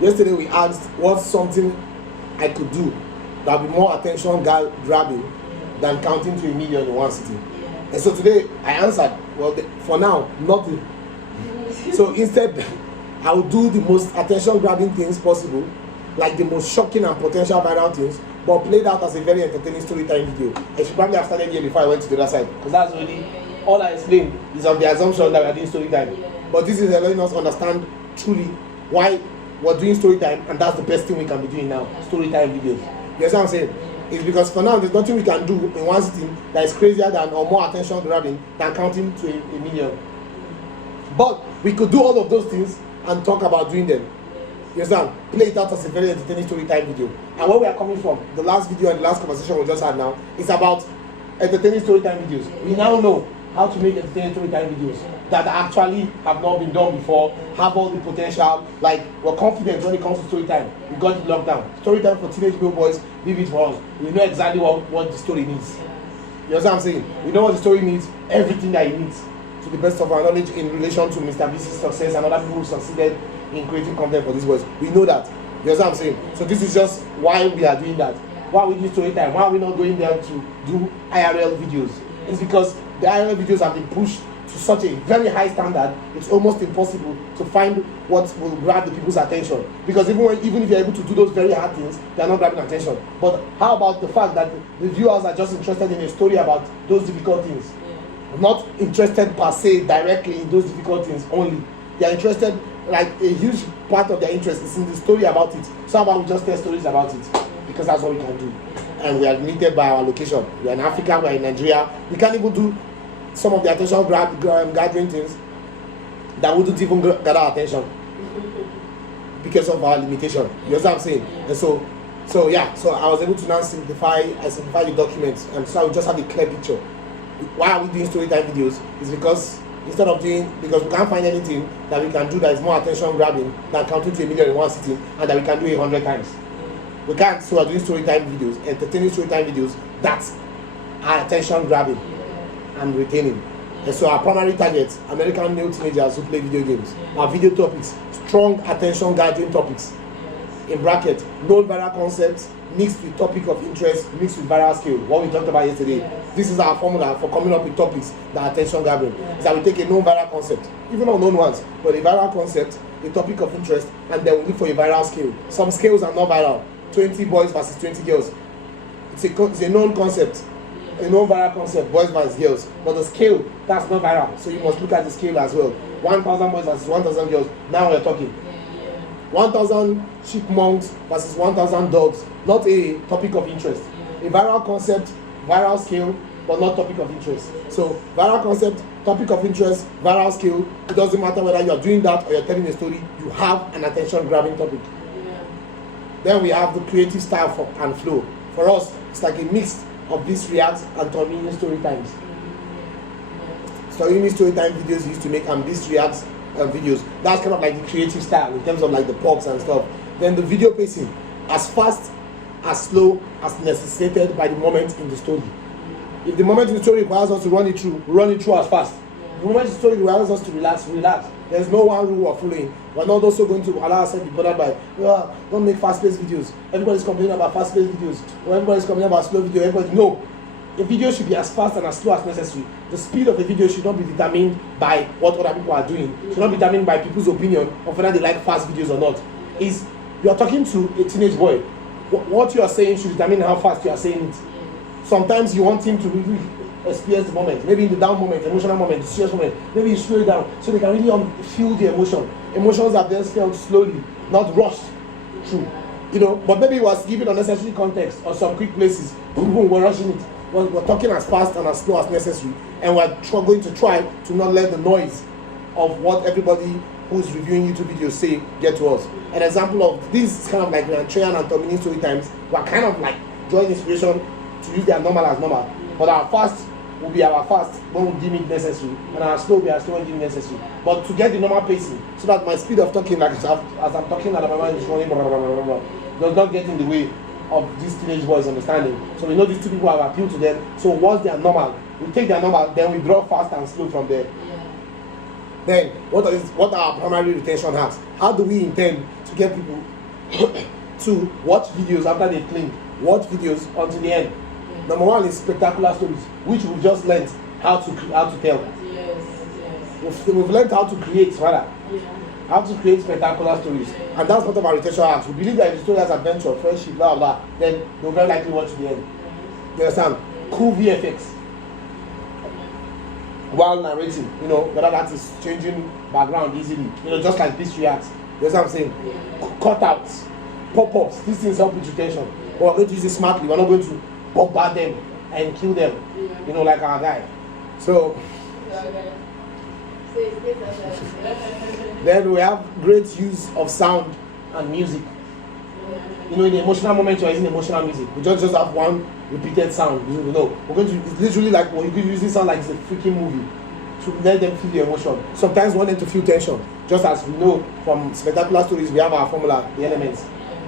Yesterday we asked what's something I could do that would be more attention grabbing than counting to 1 million in one sitting. And so today I answered, well, for now, nothing. So instead, I will do the most attention grabbing things possible, like the most shocking and potential viral things, but played out as a very entertaining storytelling video. I should probably have started here before I went to the other side, because that's really all I explained is of the assumption that we are doing storytime. But this is letting us understand truly why we're doing storytime, and that's the best thing we can be doing now, storytime videos. You understand what I'm saying? It's because for now there's nothing we can do in one sitting that is crazier than or more attention grabbing than counting to 1 million. But we could do all of those things and talk about doing them. You understand? Play it out as a very entertaining storytime video. And where we are coming from, the last video and the last conversation we just had now, is about entertaining storytime videos. We now know how to make entertaining storytime videos that actually have not been done before, have all the potential. Like, we're confident when it comes to storytime. We got it locked down. Storytime for teenage male boys, leave it for us. We know exactly what the story needs. You understand what I'm saying? We know what the story needs, everything that it needs, to the best of our knowledge in relation to Mr. V's success and other people who succeeded in creating content for these boys. We know that. You understand what I'm saying? So this is just why we are doing that. Why we do storytime? Why are we not going there to do IRL videos? It's because the IRL videos have been pushed to such a very high standard, it's almost impossible to find what will grab the people's attention. Because even if you're able to do those very hard things, they're not grabbing attention. But how about the fact that the viewers are just interested in a story about those difficult things? Not interested per se directly in those difficult things only. They are interested, like a huge part of their interest is in the story about it. So how about we just tell stories about it? Because that's what we can do. And we are limited by our location. We are in Africa, we are in Nigeria. We can't even do some of the attention gathering things that wouldn't even gather attention because of our limitation. You understand what I'm saying? And so I was able to now simplify the documents, and so I would just have a clear picture. Why are we doing storytime videos? Is because because we can't find anything that we can do that is more attention grabbing than counting to 1 million in one sitting, and that we can do 100 times. We can't, so we're doing storytime videos, entertaining storytime videos that are attention grabbing and retaining. And so our primary targets, American male teenagers who play video games. Our video topics, strong attention gathering topics. In bracket, known viral concepts mixed with topic of interest, mixed with viral scale. What we talked about yesterday. This is our formula for coming up with topics that are attention grabbing. Is that we take a known viral concept, even unknown ones, but a viral concept, a topic of interest, and then we look for a viral scale. Some scales are not viral. 20 boys versus 20 girls. It's a known concept. A known viral concept, boys versus girls. But the scale, that's not viral. So you must look at the scale as well. 1,000 boys versus 1,000 girls. Now we're talking. 1,000 chipmunks versus 1,000 dogs. Not a topic of interest. A viral concept, viral scale, but not topic of interest. So viral concept, topic of interest, viral scale. It doesn't matter whether you're doing that or you're telling a story. You have an attention-grabbing topic. Then we have the creative style and flow. For us, it's like a mix of this React and Tomini story times. Tomini storytime videos used to make and this React videos. That's kind of like the creative style in terms of like the pops and stuff. Then the video pacing, as fast, as slow, as necessitated by the moment in the story. If the moment in the story requires us to run it through as fast. If the moment in the story requires us to relax. There's no one rule we're following. We're not also going to allow ourselves to be bothered by, don't make fast-paced videos. Everybody's complaining about fast-paced videos. Or everybody's complaining about slow video. No. A video should be as fast and as slow as necessary. The speed of a video should not be determined by what other people are doing. It should not be determined by people's opinion of whether they like fast videos or not. You are talking to a teenage boy. What you are saying should determine how fast you are saying it. Sometimes you want him to really experience the moment, maybe in the down moment, emotional moment, the serious moment. Maybe you slow it down so they can really feel the emotion. Emotions are best felt slowly, not rushed through. But maybe it was given unnecessary context or some quick places. We're rushing it. We're talking as fast and as slow as necessary, and we're going to try to not let the noise of what everybody who's reviewing YouTube videos say get to us. An example of this is kind of like Ryan and Tomini story times. We're kind of like drawing inspiration to use their normal as normal, but our fast will be our fast when we deem it necessary, and our slow will be our slow when deem it necessary. But to get the normal pacing, so that my speed of talking, like as I'm talking, and my mind is running, does not get in the way of these teenage boys' understanding. So we know these two people have appealed to them. So once they are normal, we take their normal, then we draw fast and slow from there. Then what our primary retention has? How do we intend to get people to watch videos after they clean. Watch videos until the end. Yeah. Number one is spectacular stories, which we've just learned how to tell. We've learned how to create, rather. How to create spectacular stories. And that's part of our retention hacks. We believe that if the story has adventure, friendship, blah, blah, then they'll very likely watch to the end. You understand? Cool VFX. While narrating, whether that is changing background easily, just like this reacts. You know what I'm saying? Cutouts, pop-ups, these things help with retention. But we're going to use it smartly. We're not going to bombard them and kill them, like our guy. So, then we have great use of sound and music. In the emotional moment, you're using emotional music. We just have one repeated sound. We're going to, it's literally like when you use this sound like it's a freaking movie to let them feel the emotion. Sometimes we want them to feel tension. Just as we know from spectacular stories, we have our formula, the elements.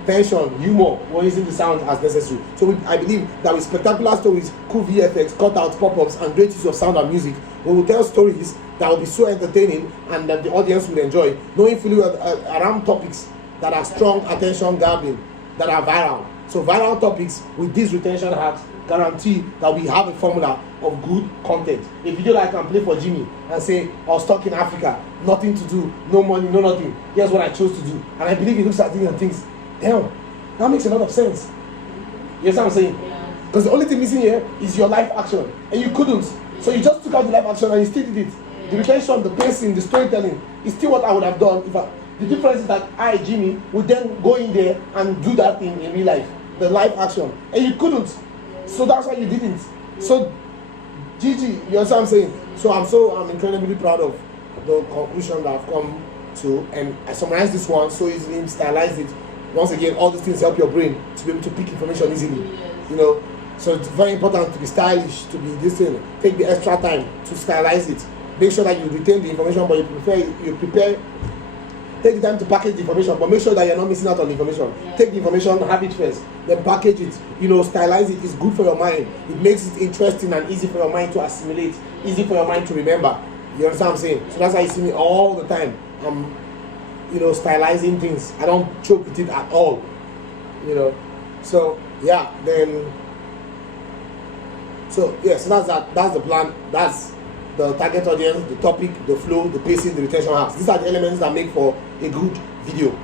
Tension, humor, we're using the sound as necessary. So I believe that with spectacular stories, cool VFX, cutouts, pop-ups, and great use of sound and music, we will tell stories that will be so entertaining and that the audience will enjoy, knowing fully well around topics that are strong attention grabbing, that are viral. So viral topics with these retention hacks guarantee that we have a formula of good content. A video that I can play for Jimmy and say, I was stuck in Africa, nothing to do, no money, no nothing. Here's what I chose to do. And I believe he looks at things and thinks, damn, that makes a lot of sense. You know what I'm saying? Because the only thing missing here is your life action. And you couldn't. So you just took out the life action and you still did it. The retention, the pacing, the storytelling is still what I would have done. The difference is that I, Jimmy, would then go in there and do that thing in real life. The live action. And you couldn't. So that's why you didn't. So, Gigi, you know what I'm saying? So I'm incredibly proud of the conclusion that I've come to. And I summarized this one so easily, stylized it. Once again, all these things help your brain to be able to pick information easily. So it's very important to be stylish, to be this thing. Take the extra time to stylize it. Make sure that you retain the information, but you prepare. Take the time to package the information, but make sure that you're not missing out on the information. Take the information, have it first, then package it. Stylize it. It's good for your mind. It makes it interesting and easy for your mind to assimilate, easy for your mind to remember. You understand what I'm saying? So that's why you see me all the time. Stylizing things. I don't joke with it at all. So yeah, then. So yes, that's that. That's the plan. That's the target audience, the topic, the flow, the pacing, the retention hacks. These are the elements that make for a good video.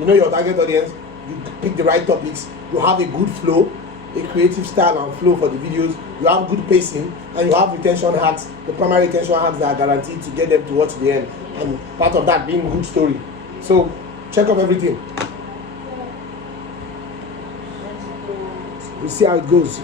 Your target audience, you pick the right topics, you have a good flow, a creative style and flow for the videos, you have good pacing, and you have retention hacks, the primary retention hacks that are guaranteed to get them to watch the end. And part of that being good story. So check up everything. We'll see how it goes.